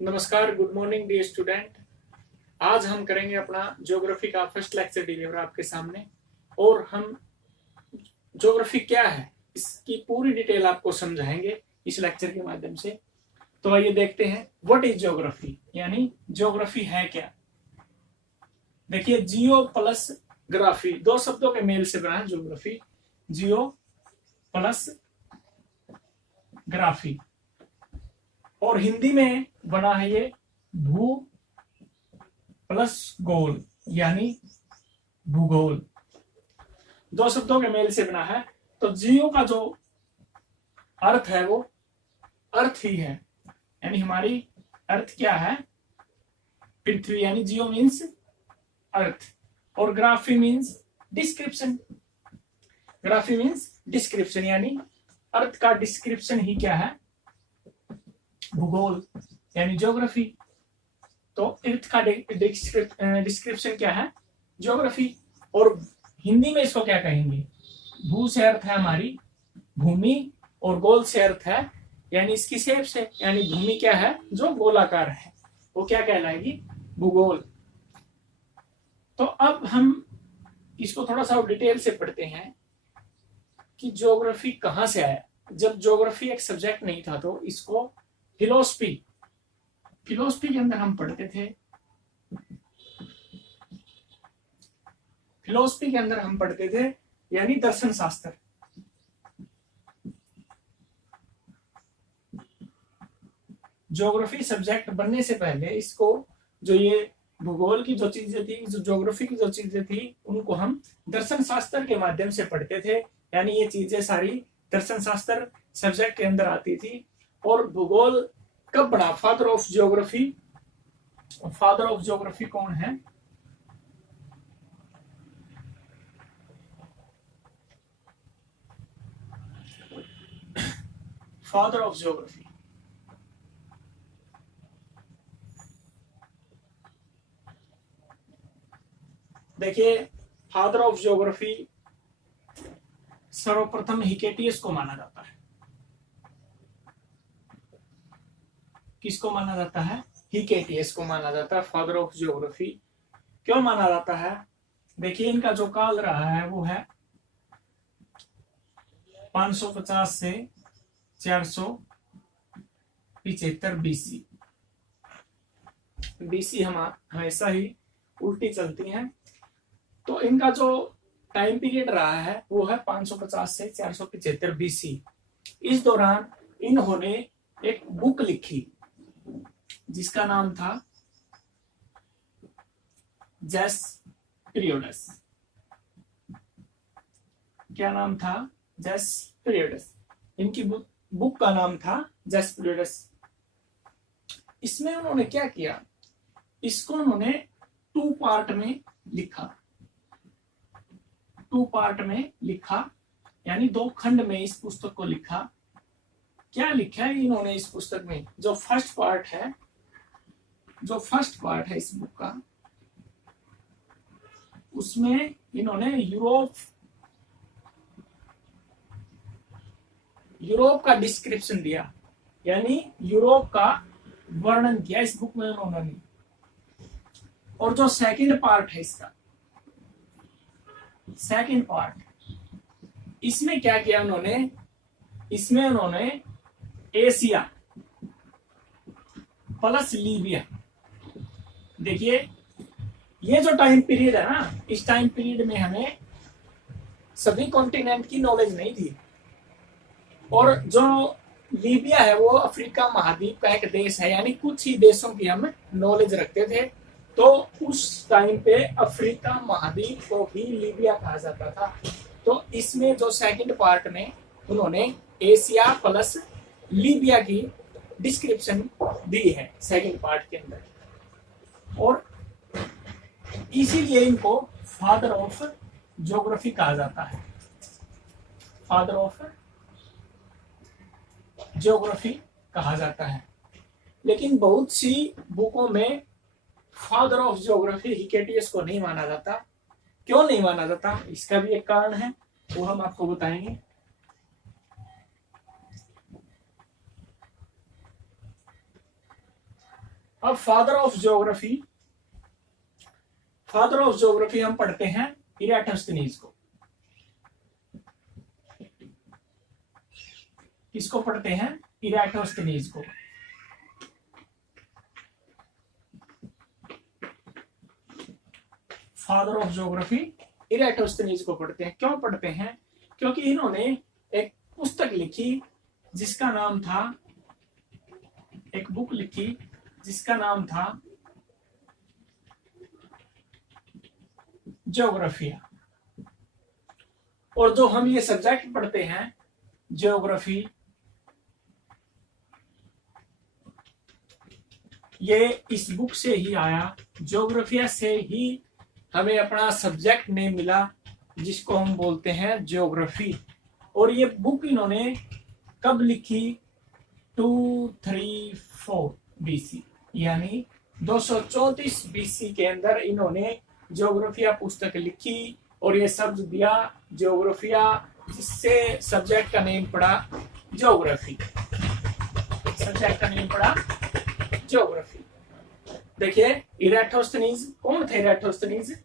नमस्कार, good morning dear student. आज हम करेंगे अपना ज्योग्राफी का फर्स्ट लेक्चर डिलीवर आपके सामने। और हम ज्योग्राफी क्या है इसकी पूरी डिटेल आपको समझाएंगे इस लेक्चर के माध्यम से। तो आइए देखते हैं व्हाट इज ज्योग्राफी, यानी ज्योग्राफी है क्या। देखिए, जियो प्लस ग्राफी दो शब्दों के मेल से बना है ज्योग्राफी। जियो प्लस ग्राफी, और हिंदी में बना है ये भू प्लस गोल, यानी भूगोल। दो शब्दों के मेल से बना है। तो जियो का जो अर्थ है वो अर्थ ही है, यानी हमारी अर्थ क्या है, पृथ्वी, यानी जियो मीन्स अर्थ, और graphy means description. Graphy means description, यानी अर्थ का डिस्क्रिप्शन ही क्या है, भूगोल, यानी ज्योग्राफी। तो अर्थ का डिस्क्रिप्शन क्या है, ज्योग्राफी। और हिंदी में इसको क्या कहेंगे, भू से अर्थ है हमारी भूमि, और गोल से अर्थ है यानी इसकी शेप से, यानी भूमि क्या है जो गोलाकार है वो क्या कहलाएगी, भूगोल। तो अब हम इसको थोड़ा सा डिटेल से पढ़ते हैं कि ज्योग्राफी कहां से आया। जब ज्योग्राफी एक सब्जेक्ट नहीं था तो इसको फिलोसफी के अंदर हम पढ़ते थे। फिलोसफी के अंदर हम पढ़ते थे यानी दर्शन शास्त्र। ज्योग्राफी सब्जेक्ट बनने से पहले इसको, जो ये भूगोल की जो चीजें थी, जो ज्योग्राफी की जो चीजें थी, उनको हम दर्शन शास्त्र के माध्यम से पढ़ते थे। यानी ये चीजें सारी दर्शन शास्त्र सब्जेक्ट के अंदर आती थी। और भूगोल कब बना, father of geography. Father of geography कौन है, फादर ऑफ ज्योग्राफी, देखिए फादर ऑफ ज्योग्राफी सर्वप्रथम हिकेटियस को माना जाता है। किसको माना जाता है, हिकेटियस को माना जाता है फादर ऑफ ज्योग्राफी। क्यों माना जाता है, देखिए इनका जो काल रहा है वो है 550 से 475 बीसी। बीसी हम हमेशा ही उल्टी चलती हैं। तो इनका जो टाइम पीरियड रहा है वो है 550 से 475 बीसी। इस दौरान इन्होंने एक बुक लिखी जिसका नाम था जेस पीरियडस। क्या नाम था, जेस पीरियडस। इनकी बुक का नाम था जेस पीरियडस। इसमें उन्होंने क्या किया, इसको उन्होंने 2 पार्ट में लिखा। 2 पार्ट में लिखा, यानी 2 खंड में इस पुस्तक को लिखा। क्या लिखा है इन्होंने इस पुस्तक में, जो फर्स्ट पार्ट है इस बुक का, उसमें इन्होंने यूरोप का डिस्क्रिप्शन दिया, यानी यूरोप का वर्णन किया इस बुक में उन्होंने। और जो सेकंड पार्ट है इसका, सेकंड पार्ट, इसमें क्या किया उन्होंने, इसमें उन्होंने एशिया प्लस लीबिया। देखिए ये जो टाइम पीरियड है ना, इस टाइम पीरियड में हमें सभी कॉन्टिनेंट की नॉलेज नहीं थी। और जो लीबिया है वो अफ्रीका महाद्वीप का एक देश है, यानी कुछ ही देशों की हम नॉलेज रखते थे। तो उस टाइम पे अफ्रीका महाद्वीप को भी लीबिया कहा जाता था। तो इसमें जो सेकंड पार्ट में उन्होंने एशिया प्लस लीबिया की डिस्क्रिप्शन दी है सेकंड पार्ट के अंदर, और इसीलिए इनको फादर ऑफ ज्योग्राफी कहा जाता है। फादर ऑफ ज्योग्राफी कहा जाता है। लेकिन बहुत सी बुकों में फादर ऑफ ज्योग्राफी हिकेटियस को नहीं माना जाता। क्यों नहीं माना जाता, इसका भी एक कारण है, वो हम आपको बताएंगे। अब फादर ऑफ ज्योग्राफी हम पढ़ते हैं इराटोस्थेनीज को। किसको पढ़ते हैं? इराटोस्थेनीज को। फादर ऑफ ज्योग्राफी इराटोस्थेनीज को पढ़ते हैं। क्यों पढ़ते हैं? क्योंकि इन्होंने एक पुस्तक लिखी जिसका नाम था, एक बुक लिखी जिसका नाम था ज्योग्राफिया। और जो हम ये सब्जेक्ट पढ़ते हैं ज्योग्राफी, ये इस बुक से ही आया। ज्योग्राफिया से ही हमें अपना सब्जेक्ट नेम मिला जिसको हम बोलते हैं ज्योग्राफी। और ये बुक इन्होंने कब लिखी? 234 BC, यानी 234 BC के अंदर इन्होंने ज्योग्राफिया पुस्तक लिखी और ये शब्द दिया ज्योग्राफिया, जिससे सब्जेक्ट का नेम पड़ा ज्योग्राफी। सब्जेक्ट का नेम पड़ा ज्योग्राफी। देखिए इराटोस्थेनीज कौन थे? इराटोस्थेनीज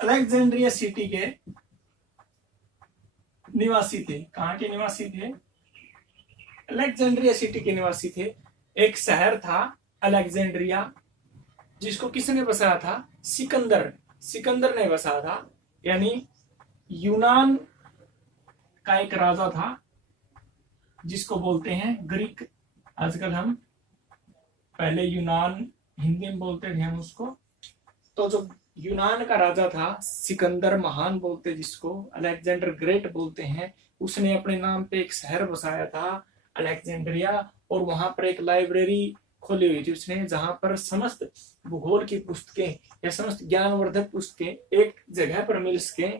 अलेक्जेंड्रिया सिटी के निवासी थे। कहां के निवासी थे? अलेक्जेंड्रिया सिटी के निवासी थे। एक शहर था अलेक्जेंड्रिया, जिसको किसने बसाया था? सिकंदर ने बसाया था। यानी यूनान का एक राजा था जिसको बोलते हैं ग्रीक। आजकल हम, पहले यूनान हिंदी में बोलते थे हम उसको। तो जो यूनान का राजा था, सिकंदर महान बोलते जिसको, अलेक्जेंडर ग्रेट बोलते हैं, उसने अपने नाम पे एक शहर बसाया था अलेक्जेंड्रिया। और वहां पर एक लाइब्रेरी खोली हुई थी उसने, जहां पर समस्त भूगोल की पुस्तकें या समस्त ज्ञानवर्धक पुस्तकें एक जगह पर मिल सके।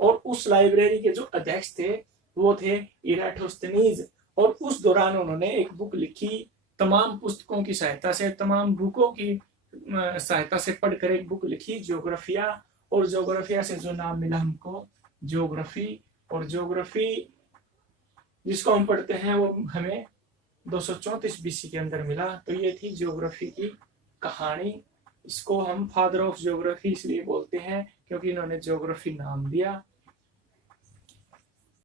और उस लाइब्रेरी के जो अध्यक्ष थे वो थे इराटोस्थेनीज। और उस दौरान उन्होंने एक बुक लिखी, तमाम पुस्तकों की सहायता से, तमाम बुकों की सहायता से पढ़कर एक बुक लिखी ज्योग्राफिया। और ज्योग्राफिया से जो नाम मिला हमको ज्योग्राफी। और ज्योग्राफी जिसको हम पढ़ते हैं वो हमें 234 BC के अंदर मिला। तो ये थी ज्योग्राफी की कहानी। इसको हम फादर ऑफ ज्योग्राफी इसलिए बोलते हैं क्योंकि इन्होंने ज्योग्राफी नाम दिया।